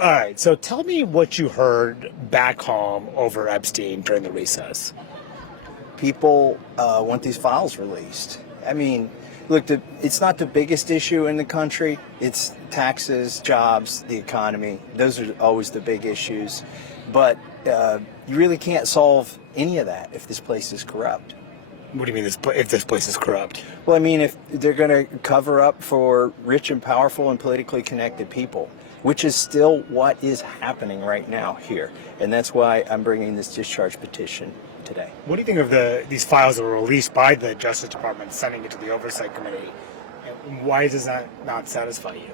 All right, so tell me what you heard back home over Epstein during the recess. People want these files released. I mean, look, it's not the biggest issue in the country. It's taxes, jobs, the economy. Those are always the big issues. But you really can't solve any of that if this place is corrupt. What do you mean if this place is corrupt? Well, I mean, if they're going to cover up for rich and powerful and politically connected people, which is still what is happening right now here. And that's why I'm bringing this discharge petition today. What do you think of these files that were released by the Justice Department, sending it to the Oversight Committee? And why does that not satisfy you?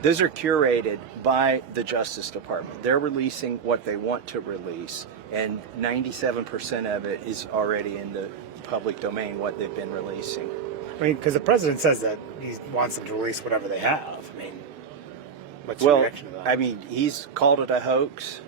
Those are curated by the Justice Department. They're releasing what they want to release, and 97% of it is already in the public domain, what they've been releasing. I mean, because the president says that he wants them to release whatever they have. I mean, what's your reaction to that? I mean, he's called it a hoax.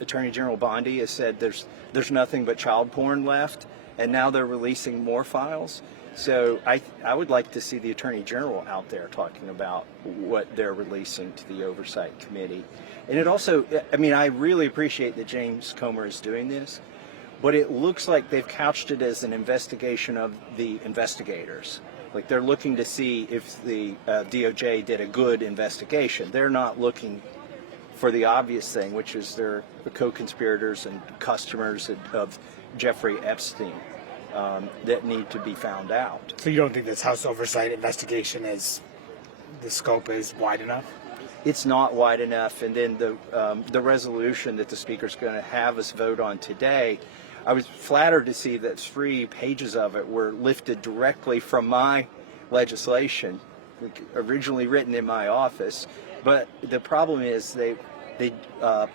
Attorney General Bondi has said there's nothing but child porn left, and now they're releasing more files. So I would like to see the Attorney General out there talking about what they're releasing to the Oversight Committee. And it also, I mean, I really appreciate that James Comer is doing this, but it looks like they've couched it as an investigation of the investigators. Like they're looking to see if the DOJ did a good investigation. They're not looking for the obvious thing, which is they're the co-conspirators and customers of Jeffrey Epstein that need to be found out. So you don't think this House Oversight investigation the scope is wide enough? It's not wide enough. And then the resolution that the Speaker's going to have us vote on today, I was flattered to see that 3 pages of it were lifted directly from my legislation, originally written in my office. But the problem is they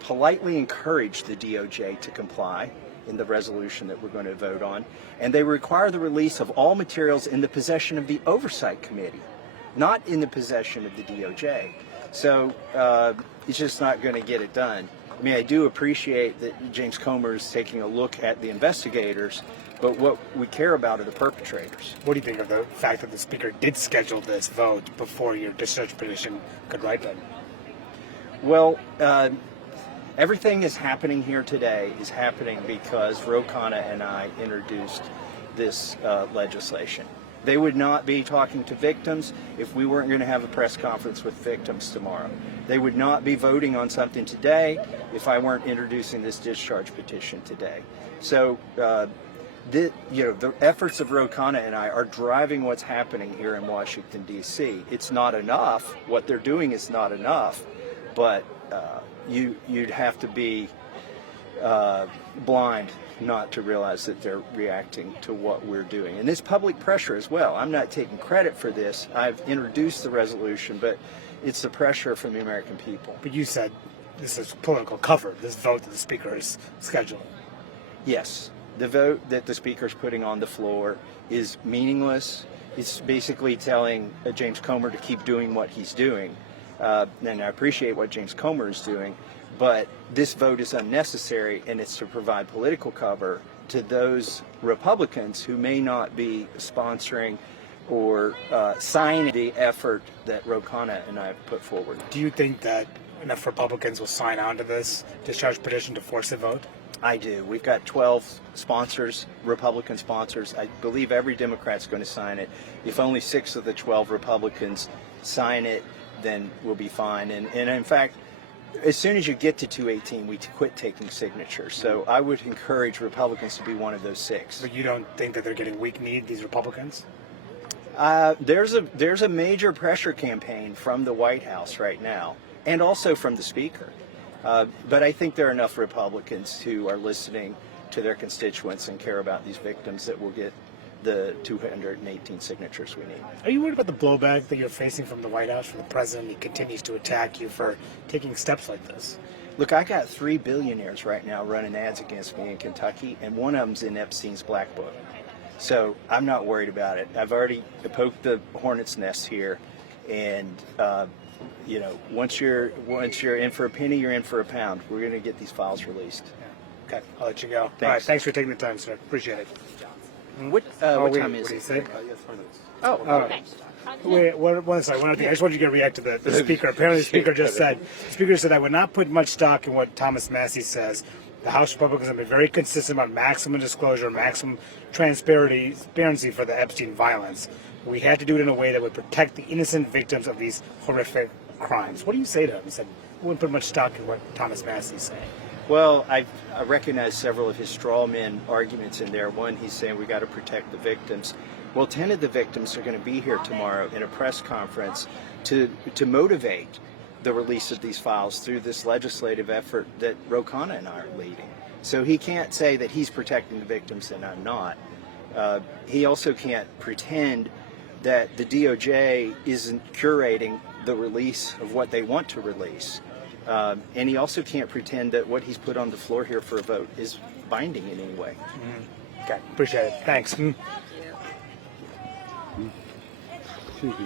politely encourage the DOJ to comply in the resolution that we're going to vote on, and they require the release of all materials in the possession of the Oversight Committee, not in the possession of the DOJ. So it's just not going to get it done. I mean, I do appreciate that James Comer is taking a look at the investigators, but what we care about are the perpetrators. What do you think of the fact that the Speaker did schedule this vote before your discharge petition could ripen? Well, everything is happening here today is happening because Ro Khanna and I introduced this legislation. They would not be talking to victims if we weren't going to have a press conference with victims tomorrow. They would not be voting on something today if I weren't introducing this discharge petition today. So, the efforts of Ro Khanna and I are driving what's happening here in Washington, D.C. It's not enough. What they're doing is not enough, but you'd have to be blind not to realize that they're reacting to what we're doing. And this public pressure as well. I'm not taking credit for this. I've introduced the resolution, but it's the pressure from the American people. But you said this is political cover, this vote that the Speaker is scheduling. Yes. The vote that the Speaker's putting on the floor is meaningless. It's basically telling James Comer to keep doing what he's doing. And I appreciate what James Comer is doing, but this vote is unnecessary, and it's to provide political cover to those Republicans who may not be sponsoring or signing the effort that Ro Khanna and I have put forward. Do you think that enough Republicans will sign on to this discharge petition to force a vote? I do. We've got 12 sponsors, Republican sponsors. I believe every Democrat's going to sign it. If only 6 of the 12 Republicans sign it, then we'll be fine. And in fact, as soon as you get to 218, we quit taking signatures. So I would encourage Republicans to be one of those 6. But you don't think that they're getting weak-kneed, these Republicans? There's a major pressure campaign from the White House right now, and also from the Speaker. But I think there are enough Republicans who are listening to their constituents and care about these victims that will get the 218 signatures we need. Are you worried about the blowback that you're facing from the White House, from the president? He continues to attack you for taking steps like this. Look, I got 3 billionaires right now running ads against me in Kentucky, and one of them's in Epstein's black book. So I'm not worried about it. I've already poked the hornet's nest here, and once you're in for a penny, you're in for a pound. We're going to get these files released. Yeah. Okay, I'll let you go. Thanks. All right, thanks for taking the time, sir. Appreciate it. What time is what do you it? say? Oh, Okay. Wait, one second. One other thing. I just wanted you to react to the speaker. Apparently, the speaker just said, I would not put much stock in what Thomas Massie says. The House Republicans have been very consistent about maximum disclosure, maximum transparency for the Epstein violence. We had to do it in a way that would protect the innocent victims of these horrific crimes. What do you say to him? He said, I wouldn't put much stock in what Thomas Massie is saying. Well, I recognize several of his straw man arguments in there. One, he's saying we got to protect the victims. Well, 10 of the victims are going to be here tomorrow in a press conference to motivate the release of these files through this legislative effort that Ro Khanna and I are leading. So he can't say that he's protecting the victims and I'm not. He also can't pretend that the DOJ isn't curating the release of what they want to release. And he also can't pretend that what he's put on the floor here for a vote is binding in any way. Okay, appreciate it. Thanks. Thank you.